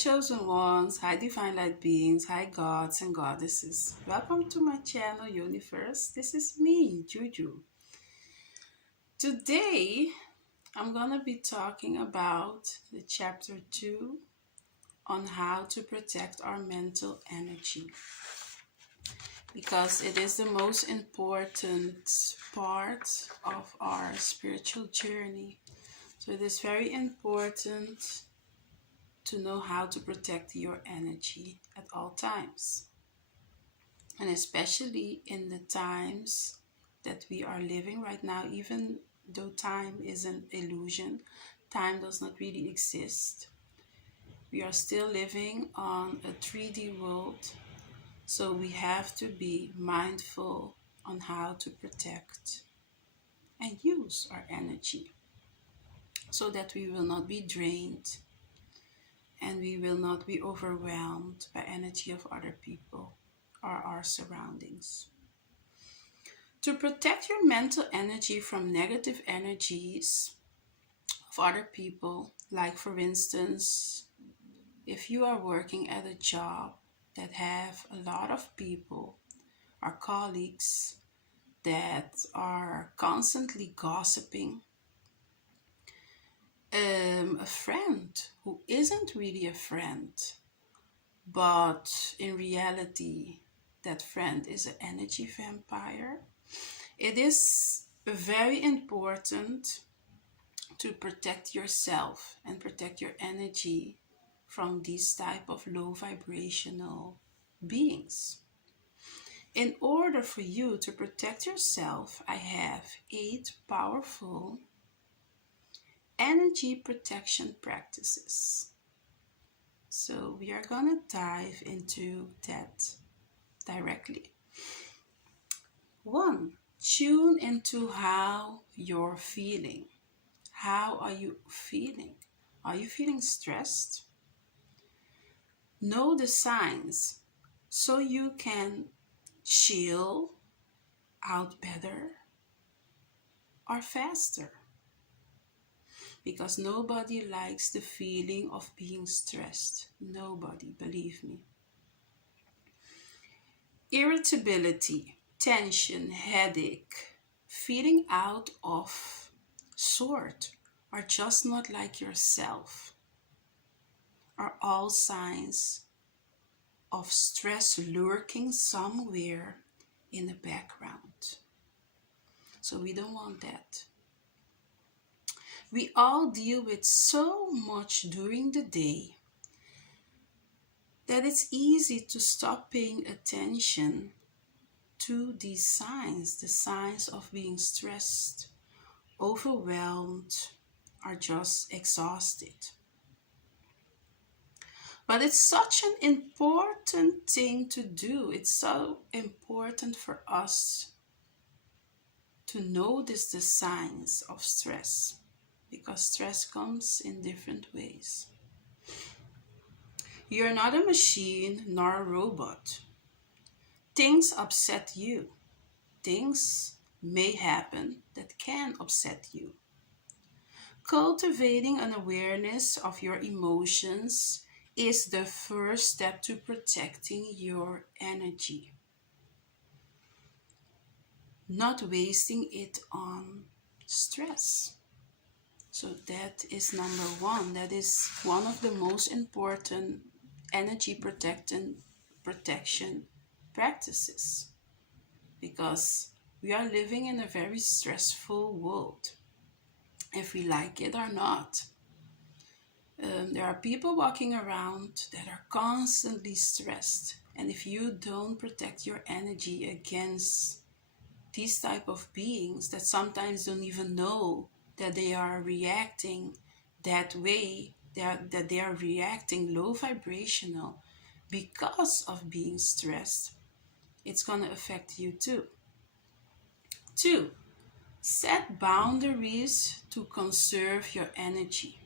chosen ones, hi divine light beings, hi gods and goddesses. Welcome to my channel Universe. This is me, Juju. Today, I'm gonna be talking about the chapter 2 on how to protect our mental energy, because it is the most important part of our spiritual journey. So it is very important to know how to protect your energy at all times. And especially in the times that we are living right now, even though time is an illusion, time does not really exist. We are still living on a 3D world, so we have to be mindful on how to protect and use our energy so that we will not be drained and we will not be overwhelmed by energy of other people or our surroundings. To protect your mental energy from negative energies of other people, like for instance, if you are working at a job that have a lot of people or colleagues that are constantly gossiping, a friend who isn't really a friend, but in reality, that friend is an energy vampire. It is very important to protect yourself and protect your energy from these type of low vibrational beings. In order for you to protect yourself, I have 8 powerful energy protection practices. So we are going to dive into that directly. 1. Tune into how you're feeling. How are you feeling? Are you feeling stressed? Know the signs so you can chill out better or faster. Because nobody likes the feeling of being stressed. Nobody, believe me. Irritability, tension, headache, feeling out of sort, or just not like yourself, are all signs of stress lurking somewhere in the background. So we don't want that. We all deal with so much during the day that it's easy to stop paying attention to these signs, the signs of being stressed, overwhelmed, or just exhausted. But it's such an important thing to do. It's so important for us to notice the signs of stress, because stress comes in different ways. You're not a machine nor a robot. Things upset you. Things may happen that can upset you. Cultivating an awareness of your emotions is the first step to protecting your energy. Not wasting it on stress. So that is number 1. That is one of the most important energy protection practices, because we are living in a very stressful world, if we like it or not. There are people walking around that are constantly stressed, and if you don't protect your energy against these type of beings that sometimes don't even know that they are reacting that way, that they are reacting low vibrational because of being stressed, it's going to affect you too. 2. Set boundaries to conserve your energy.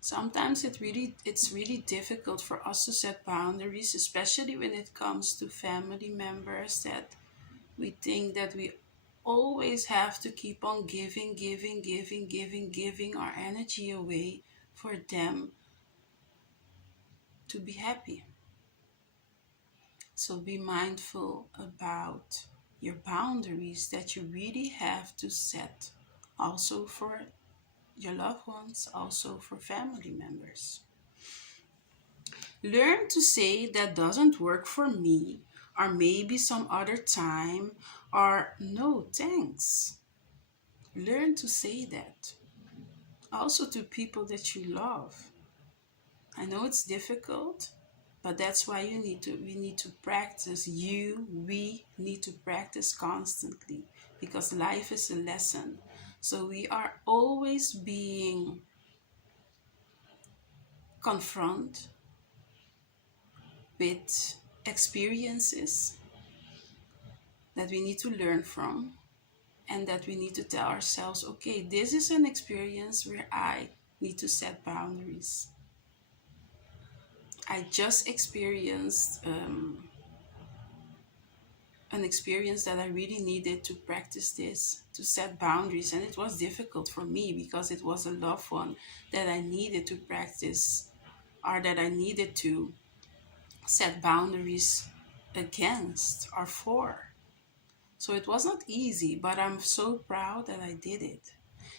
Sometimes it's really difficult for us to set boundaries, especially when it comes to family members that we think that we always have to keep on giving our energy away for them. to be happy. So be mindful about your boundaries that you really have to set, also for your loved ones, also for family members. Learn to say that doesn't work for me, or maybe some other time, or no thanks. Learn to say that. Also to people that you love. I know it's difficult, but that's why we need to practice. We need to practice constantly, because life is a lesson. So we are always being confronted with experiences that we need to learn from, and that we need to tell ourselves, okay, this is an experience where I need to set boundaries. I just experienced an experience that I really needed to practice this, to set boundaries. And it was difficult for me because it was a loved one that I needed to practice, or that I needed to set boundaries against or for. So it was not easy, but I'm so proud that I did it.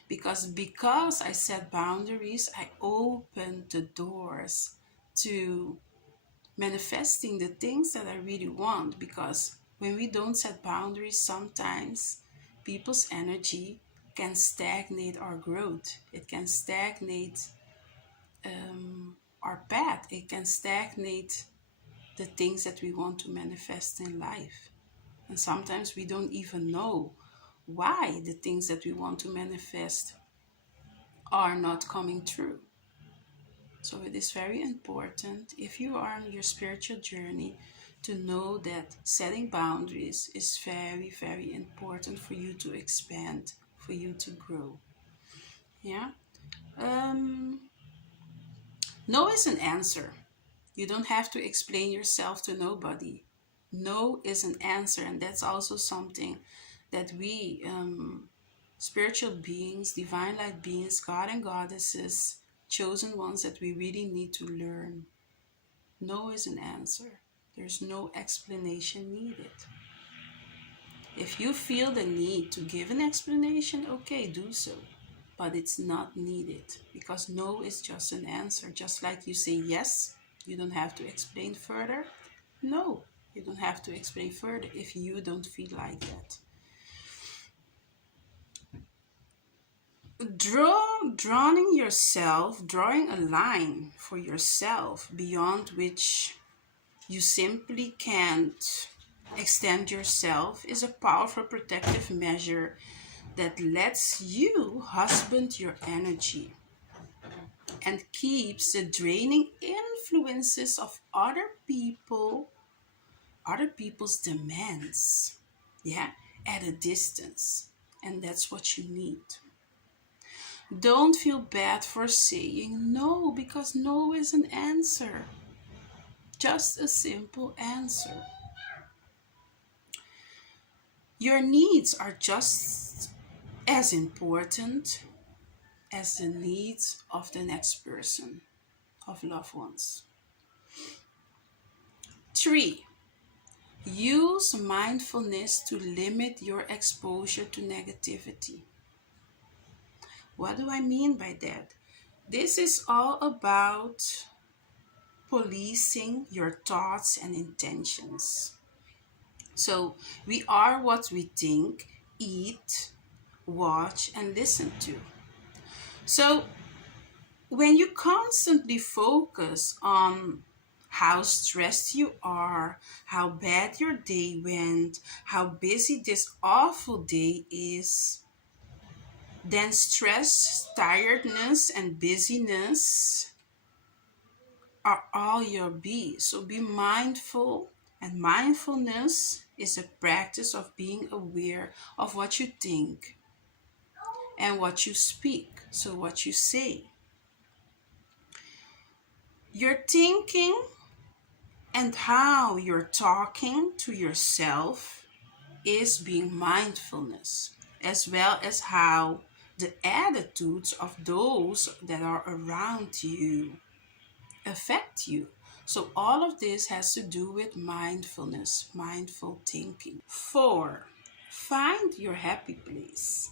Because I set boundaries, I opened the doors to manifesting the things that I really want. Because when we don't set boundaries, sometimes people's energy can stagnate our growth. It can stagnate our path. It can stagnate the things that we want to manifest in life. And sometimes we don't even know why the things that we want to manifest are not coming true. So it is very important, if you are on your spiritual journey, to know that setting boundaries is very, very important for you to expand, for you to grow. Yeah. No is an answer. You don't have to explain yourself to nobody. No is an answer, and that's also something that we, spiritual beings, divine light beings, God and goddesses, chosen ones, that we really need to learn. No is an answer. There's no explanation needed. If you feel the need to give an explanation, okay, do so. But it's not needed, because no is just an answer. Just like you say yes, you don't have to explain further. No, you don't have to explain further if you don't feel like that. Drawing a line for yourself beyond which you simply can't extend yourself is a powerful protective measure that lets you husband your energy and keeps the draining influences of other people's demands, at a distance. And that's what you need. Don't feel bad for saying no, because no is an answer. Just a simple answer. Your needs are just as important as the needs of the next person, of loved ones. 3. Use mindfulness to limit your exposure to negativity. What do I mean by that? This is all about policing your thoughts and intentions. So we are what we think, eat, watch, and listen to. So when you constantly focus on how stressed you are, how bad your day went, how busy this awful day is, then stress, tiredness, and busyness are all your be. So be mindful, and mindfulness is a practice of being aware of what you think and what you speak, so what you say. Your thinking and how you're talking to yourself is being mindfulness, as well as how the attitudes of those that are around you affect you. So all of this has to do with mindfulness, mindful thinking. 4, find your happy place.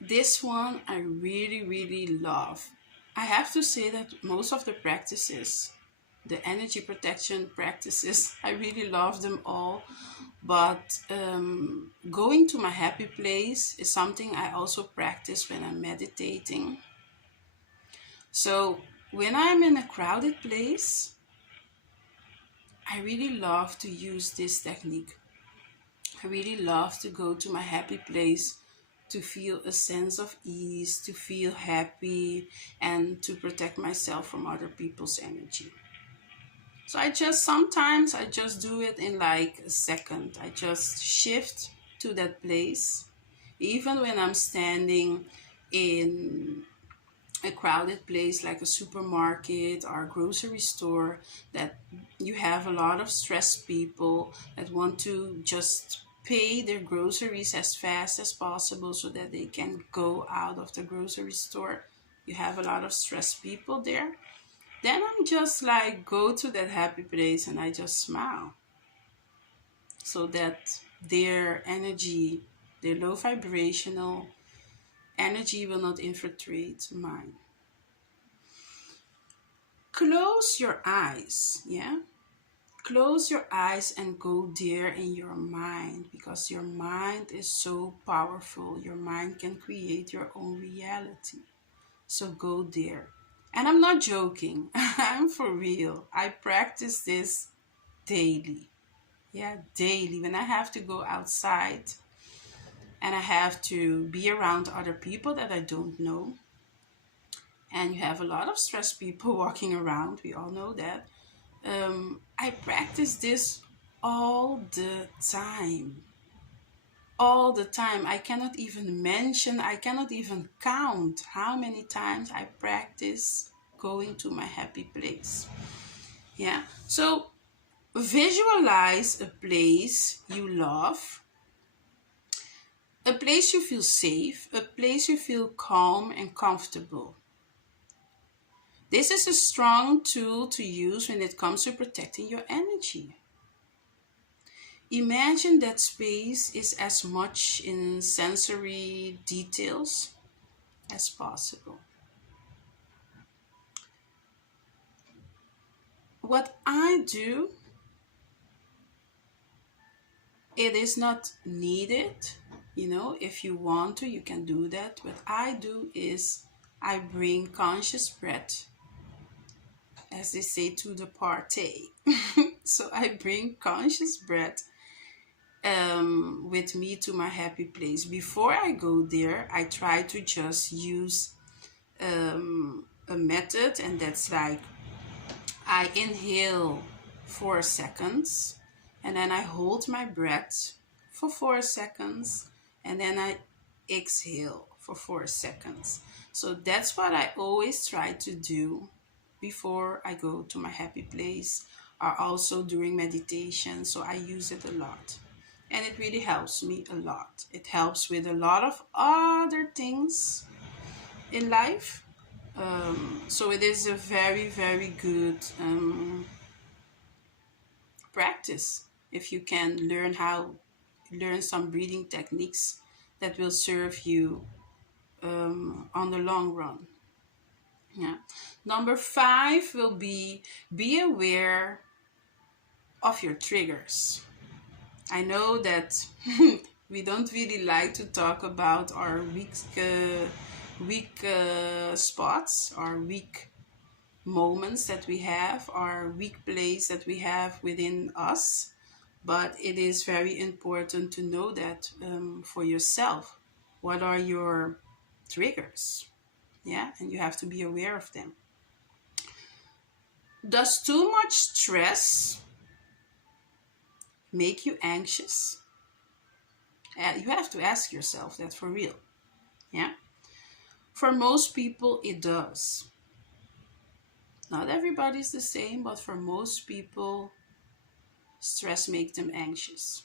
This one I really love. I have to say that most of the practices, the energy protection practices, I really love them all. But going to my happy place is something I also practice when I'm meditating. So when I'm in a crowded place, I really love to use this technique. I really love to go to my happy place to feel a sense of ease, to feel happy, and to protect myself from other people's energy. So sometimes I just do it in like a second. I just shift to that place. Even when I'm standing in a crowded place like a supermarket or a grocery store, that you have a lot of stressed people that want to just pay their groceries as fast as possible so that they can go out of the grocery store. You have a lot of stressed people there. Then I'm just like go to that happy place and I just smile so that their energy, their low vibrational energy will not infiltrate mine. Close your eyes, yeah? Close your eyes and go there in your mind, because your mind is so powerful. Your mind can create your own reality. So go there. And I'm not joking. I'm for real. I practice this daily. Yeah, daily. When I have to go outside and I have to be around other people that I don't know, and you have a lot of stressed people walking around, we all know that. I practice this all the time. All the time. I cannot even mention, I cannot even count how many times I practice going to my happy place. Yeah. So visualize a place you love, a place you feel safe, a place you feel calm and comfortable. This is a strong tool to use when it comes to protecting your energy. Imagine that space is as much in sensory details as possible. What I do, it is not needed. If you want to, you can do that. What I do is I bring conscious breath, as they say, to the party. So I bring conscious breath with me to my happy place. Before I go there, I try to just use a method, and that's like I inhale 4 seconds, and then I hold my breath for 4 seconds, and then I exhale for 4 seconds. So that's what I always try to do before I go to my happy place, or also during meditation. So I use it a lot, and it really helps me a lot. It helps with a lot of other things in life. So it is a very good practice. If you can learn some breathing techniques that will serve you on the long run. Yeah. Number 5 will be aware of your triggers. I know that we don't really like to talk about our weak spots, our weak moments that we have, our weak place that we have within us. But it is very important to know that for yourself. What are your triggers? Yeah, and you have to be aware of them. Does too much stress make you anxious? You have to ask yourself that for real. Yeah. For most people, it does. Not everybody's the same, but for most people, stress makes them anxious.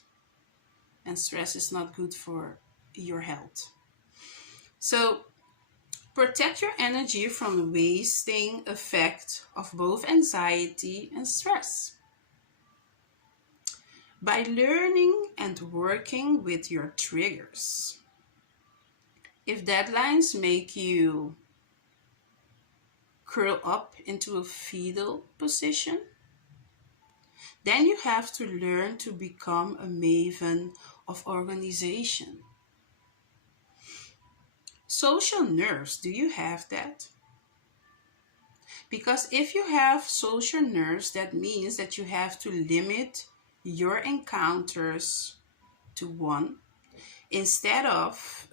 And stress is not good for your health. So Protect your energy from the wasting effect of both anxiety and stress. By learning and working with your triggers. If deadlines make you curl up into a fetal position, then you have to learn to become a maven of organization. Social nerves, do you have that? Because if you have social nerves, that means that you have to limit your encounters to one instead of,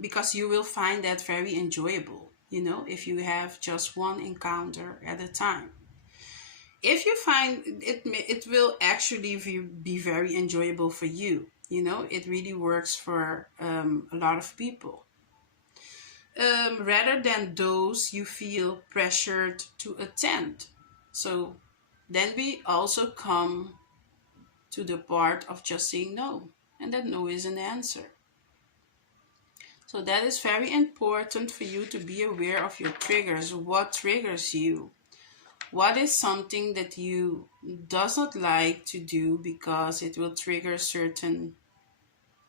because you will find that very enjoyable, if you have just one encounter at a time. If you find it will actually be very enjoyable for you. It really works for a lot of people. Rather than those you feel pressured to attend. So then we also come to the part of just saying no, and that no is an answer. So that is very important for you to be aware of your triggers. What triggers you? What is something that you does not like to do because it will trigger certain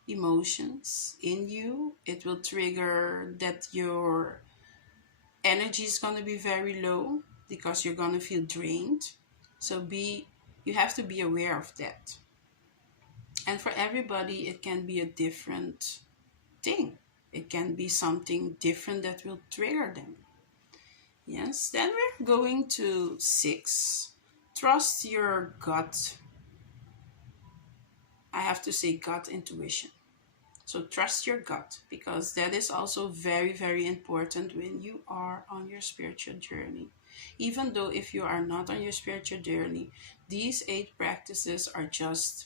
emotions in you? It will trigger that your energy is going to be very low because you're going to feel drained. So you have to be aware of that. And for everybody, it can be a different thing. It can be something different that will trigger them. Yes, then we're going to 6. Trust your gut. I have to say gut intuition. So trust your gut, because that is also very, very important when you are on your spiritual journey. Even though if you are not on your spiritual journey, these 8 practices are just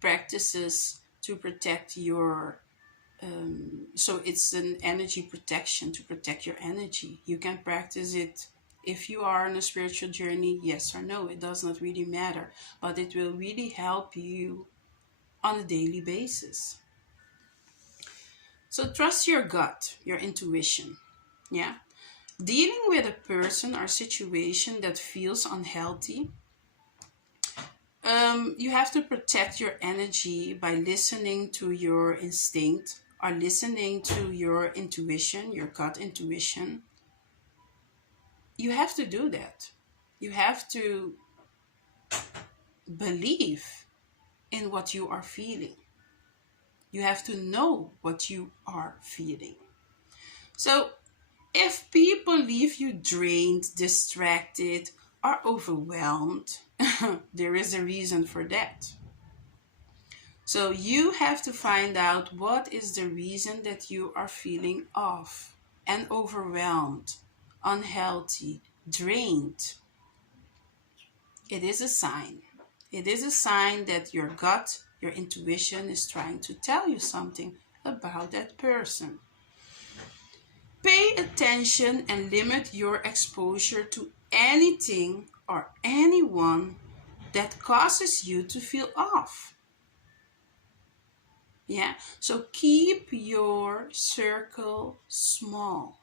practices to protect your so it's an energy protection, to protect your energy. You can practice it if you are on a spiritual journey, yes or no, it does not really matter, but it will really help you on a daily basis. So trust your gut, your intuition. Yeah. Dealing with a person or situation that feels unhealthy, you have to protect your energy by listening to your instinct or listening to your intuition, your gut intuition. You have to do that. You have to believe in what you are feeling. You have to know what you are feeling. So if people leave you drained, distracted, or overwhelmed, there is a reason for that. So you have to find out what is the reason that you are feeling off and overwhelmed, unhealthy, drained. It is a sign. It is a sign that your gut, your intuition is trying to tell you something about that person. Pay attention and limit your exposure to anything or anyone that causes you to feel off. Yeah, so keep your circle small,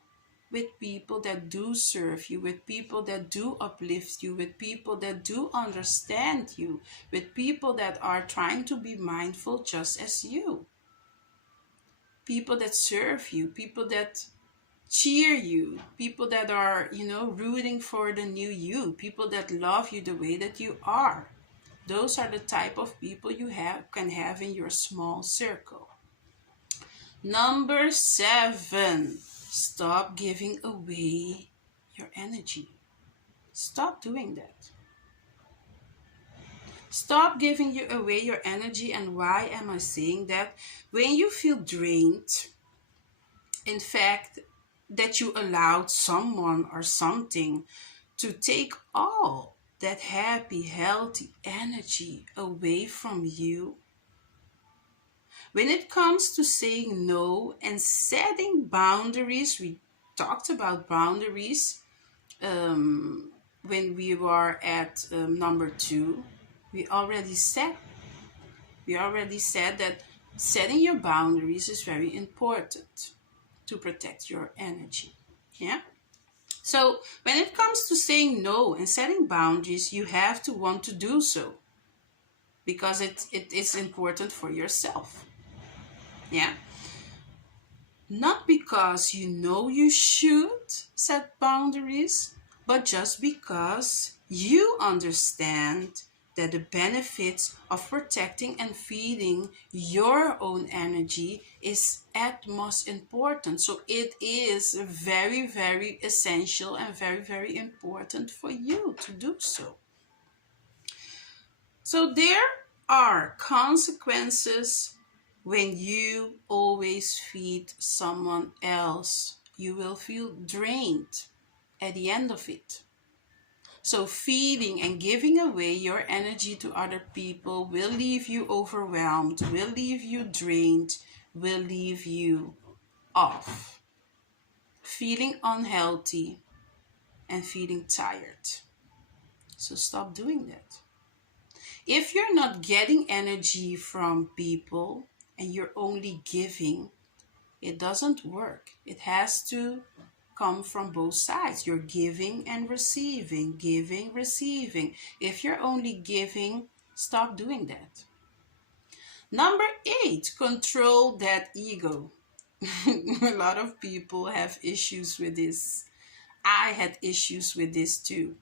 with people that do serve you, with people that do uplift you, with people that do understand you, with people that are trying to be mindful just as you. People that serve you, people that cheer you, people that are, rooting for the new you, people that love you the way that you are. Those are the type of people you can have in your small circle. Number 7, stop giving away your energy. Stop doing that. Stop giving away your energy. And why am I saying that? When you feel drained, in fact, that you allowed someone or something to take all that happy, healthy energy away from you. When it comes to saying no and setting boundaries, we talked about boundaries when we were at number 2. We already said that setting your boundaries is very important to protect your energy. Yeah. So when it comes to saying no and setting boundaries, you have to want to do so because it is important for yourself. Yeah. Not because you know you should set boundaries, but just because you understand that the benefits of protecting and feeding your own energy is at most important. So it is very, very essential and very, very important for you to do so. So there are consequences when you always feed someone else. You will feel drained at the end of it. So feeding and giving away your energy to other people will leave you overwhelmed, will leave you drained, will leave you off, feeling unhealthy and feeling tired. So stop doing that. If you're not getting energy from people and you're only giving, it doesn't work. It has to come from both sides. You're giving and receiving, giving, receiving. If you're only giving, stop doing that. Number 8, control that ego. A lot of people have issues with this. I had issues with this too,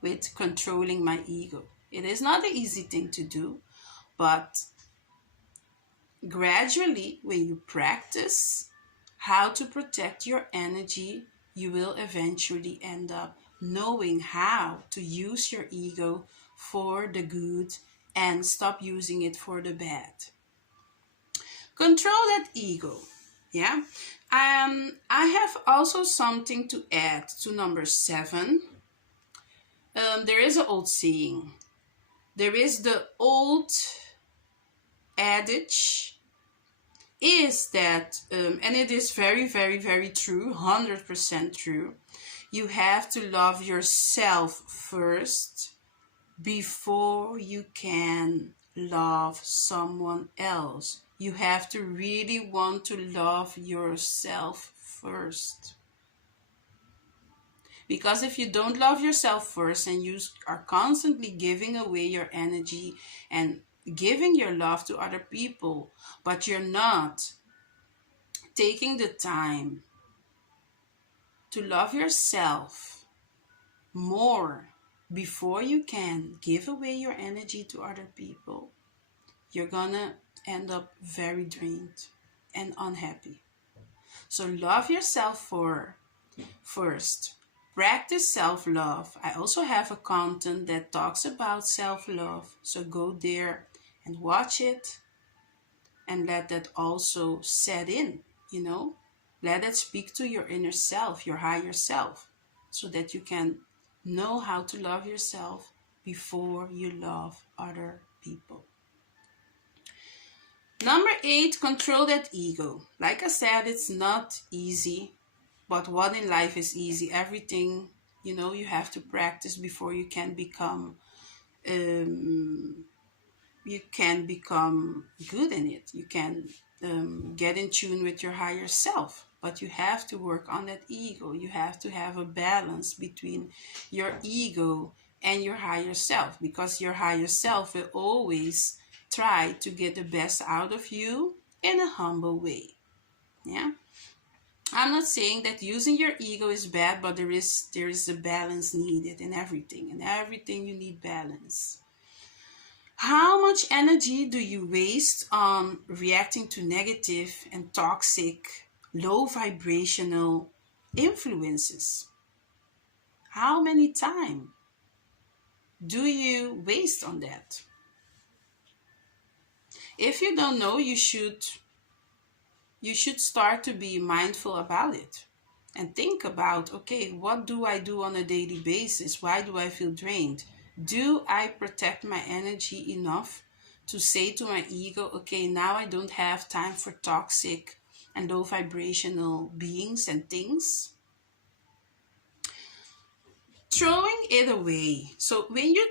with controlling my ego. It is not an easy thing to do, but gradually, when you practice how to protect your energy, you will eventually end up knowing how to use your ego for the good and stop using it for the bad. Control that ego. Yeah. I have also something to add to number 7. There is an old saying. There is the old adage is that, and it is very, very, very true, 100% true. You have to love yourself first before you can love someone else. You have to really want to love yourself first. Because if you don't love yourself first and you are constantly giving away your energy and giving your love to other people, but you're not taking the time to love yourself more before you can give away your energy to other people, you're gonna end up very drained and unhappy. So love yourself first. Practice self-love. I also have a content that talks about self-love. So go there and watch it and let that also set in, Let it speak to your inner self, your higher self, so that you can know how to love yourself before you love other people. Number 8, control that ego. Like I said, it's not easy. But what in life is easy? Everything, you have to practice before you can become good in it. You can get in tune with your higher self. But you have to work on that ego. You have to have a balance between your ego and your higher self. Because your higher self will always try to get the best out of you in a humble way. Yeah. I'm not saying that using your ego is bad, but there is a balance needed in everything. In everything you need balance. How much energy do you waste on reacting to negative and toxic, low vibrational influences? How many time do you waste on that? If you don't know, you should start to be mindful about it and think about, okay, what do I do on a daily basis? Why do I feel drained? Do I protect my energy enough to say to my ego, okay, now I don't have time for toxic and low vibrational beings and things? Throwing it away. So when you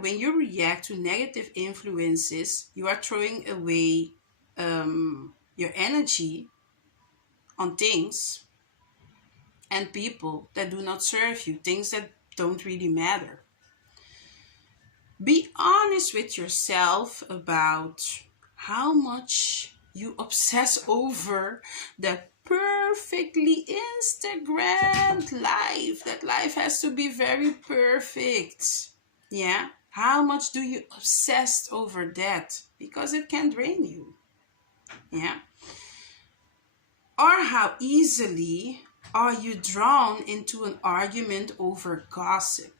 when you react to negative influences, you are throwing away your energy on things and people that do not serve you, things that don't really matter. Be honest with yourself about how much you obsess over that perfectly Instagrammed life. That life has to be very perfect. Yeah? How much do you obsess over that? Because it can drain you. Yeah? Or how easily are you drawn into an argument over gossip?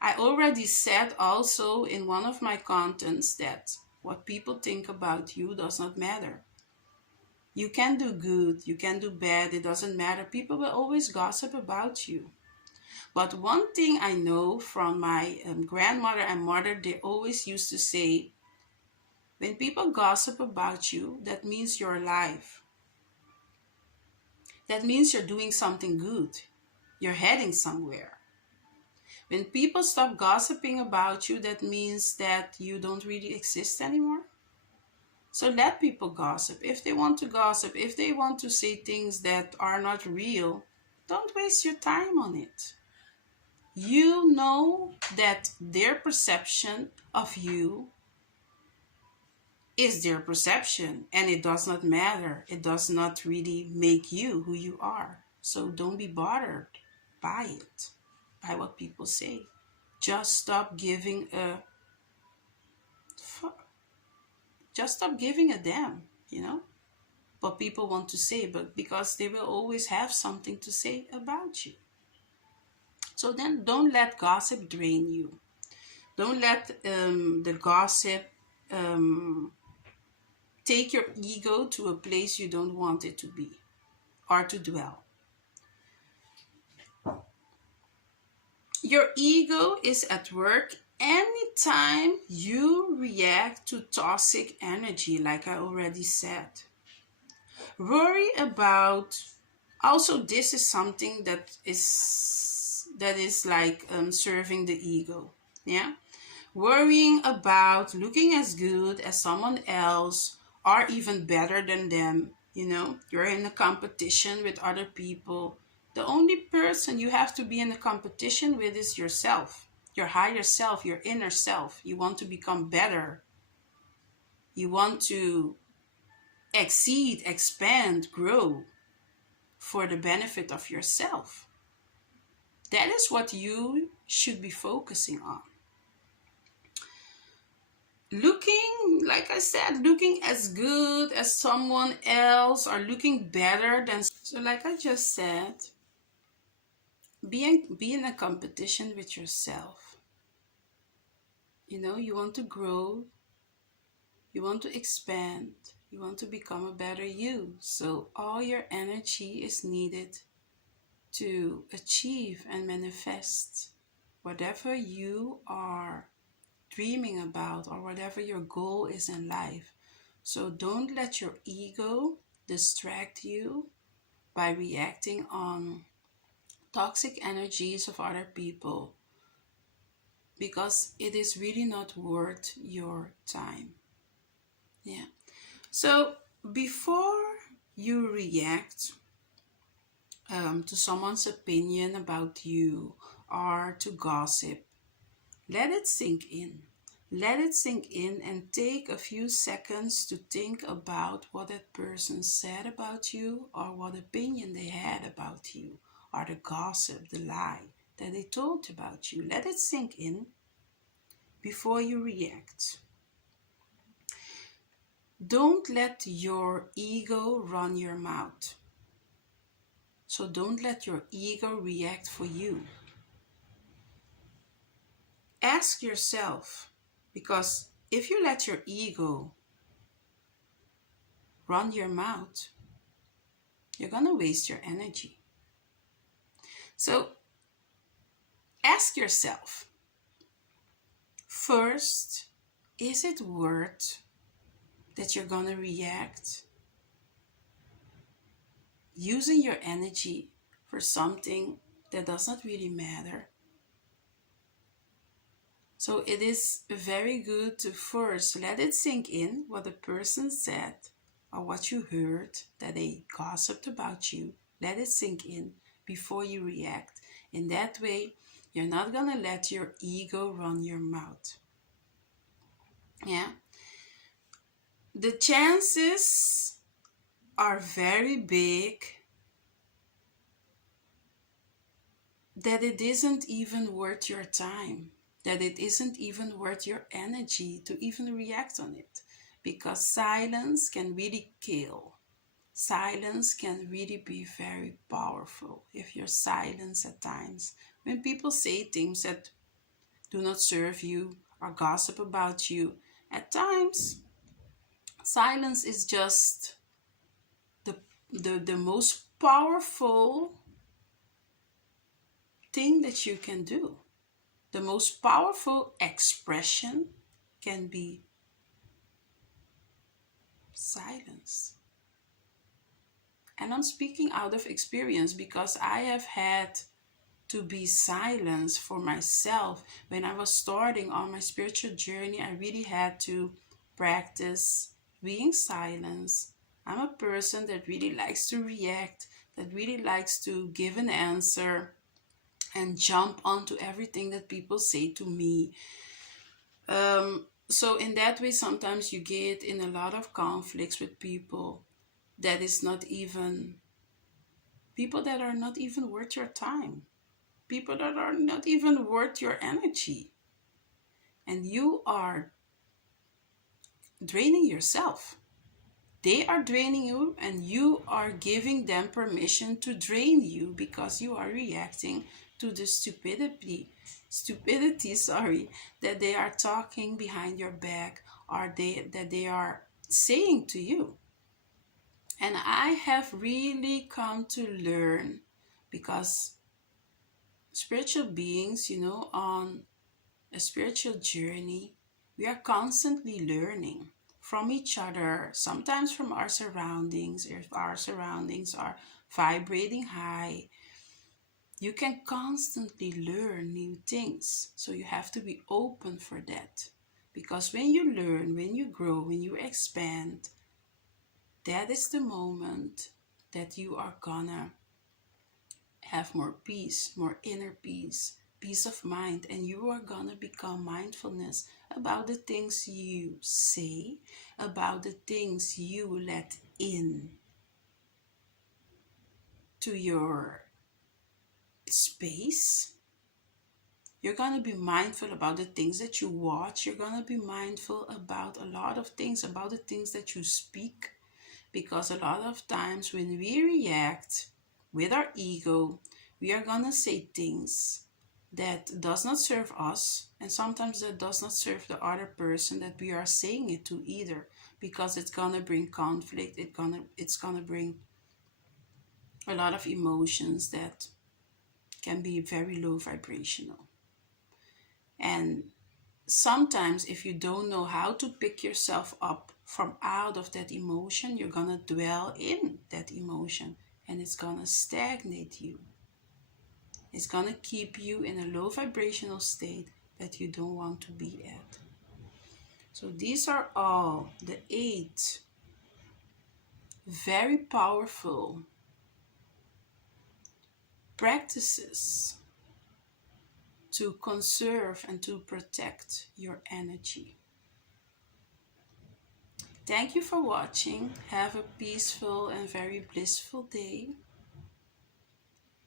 I already said also in one of my contents that what people think about you does not matter. You can do good, you can do bad, it doesn't matter. People will always gossip about you. But one thing I know from my grandmother and mother, they always used to say, when people gossip about you, that means you're alive. That means you're doing something good. You're heading somewhere. When people stop gossiping about you, that means that you don't really exist anymore. So let people gossip. If they want to gossip, if they want to say things that are not real, don't waste your time on it. You know that their perception of you is their perception, and it does not matter. It does not really make you who you are. So don't be bothered by it, by what people say. Just stop giving a just stop giving a damn, what people want to say, but because they will always have something to say about you. So then don't let gossip drain you. Don't let the gossip take your ego to a place you don't want it to be or to dwell. Your ego is at work anytime you react to toxic energy, like I already said. Worry about, also this is something that is like serving the ego. Yeah, worrying about looking as good as someone else or even better than them. You're in a competition with other people. The only person you have to be in a competition with is yourself, your higher self, your inner self. You want to become better. You want to exceed, expand, grow for the benefit of yourself. That is what you should be focusing on. Looking, like I said, looking as good as someone else or looking better than. So like I just said, be in a competition with yourself. You want to grow, you want to expand, you want to become a better you. So all your energy is needed to achieve and manifest whatever you are dreaming about or whatever your goal is in life. So don't let your ego distract you by reacting on toxic energies of other people, because it is really not worth your time. Yeah. So before you react to someone's opinion about you or to gossip, let it sink in. Let it sink in and take a few seconds to think about what that person said about you or what opinion they had about you or the gossip, the lie that they told about you. Let it sink in before you react. Don't let your ego run your mouth. So don't let your ego react for you. Ask yourself, because if you let your ego run your mouth, you're going to waste your energy. So ask yourself, first, is it worth that you're going to react using your energy for something that does not really matter? So it is very good to first let it sink in what the person said or what you heard that they gossiped about you. Let it sink in before you react. In that way, you're not going to let your ego run your mouth. Yeah. The chances are very big that it isn't even worth your time, that it isn't even worth your energy to even react on it. Because silence can really kill. Silence can really be very powerful if you're silent at times. When people say things that do not serve you or gossip about you, at times silence is just the most powerful thing that you can do. The most powerful expression can be silence. And I'm speaking out of experience because I have had to be silenced for myself. When I was starting on my spiritual journey, I really had to practice being silent. I'm a person that really likes to react, that really likes to give an answer and jump onto everything that people say to me. So in that way, sometimes you get in a lot of conflicts with people that is not even, people that are not even worth your time, people that are not even worth your energy. And you are draining yourself. They are draining you, and you are giving them permission to drain you because you are reacting to the stupidity, that they are talking behind your back, or that they are saying to you. And I have really come to learn, because spiritual beings, on a spiritual journey, we are constantly learning from each other, sometimes from our surroundings. If our surroundings are vibrating high, you can constantly learn new things. So you have to be open for that. Because when you learn, when you grow, when you expand, that is the moment that you are gonna have more peace, more inner peace, peace of mind, and you are gonna become mindfulness about the things you say, about the things you let in to your space. You're gonna be mindful about the things that you watch. You're gonna be mindful about a lot of things, about the things that you speak, because a lot of times when we react with our ego, we are gonna say things that does not serve us, and sometimes that does not serve the other person that we are saying it to either, because it's gonna bring conflict. It's gonna bring a lot of emotions that can be very low vibrational. And sometimes if you don't know how to pick yourself up from out of that emotion, you're gonna dwell in that emotion, and it's gonna stagnate you. It's gonna keep you in a low vibrational state that you don't want to be at. So these are all the 8 very powerful practices to conserve and to protect your energy. Thank you for watching. Have a peaceful and very blissful day.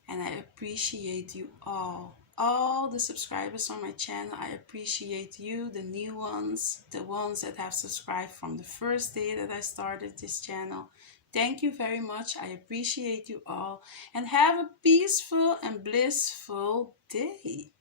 And I appreciate you all the subscribers on my channel. I appreciate you, the new ones, the ones that have subscribed from the first day that I started this channel. Thank you very much. I appreciate you all, and have a peaceful and blissful day.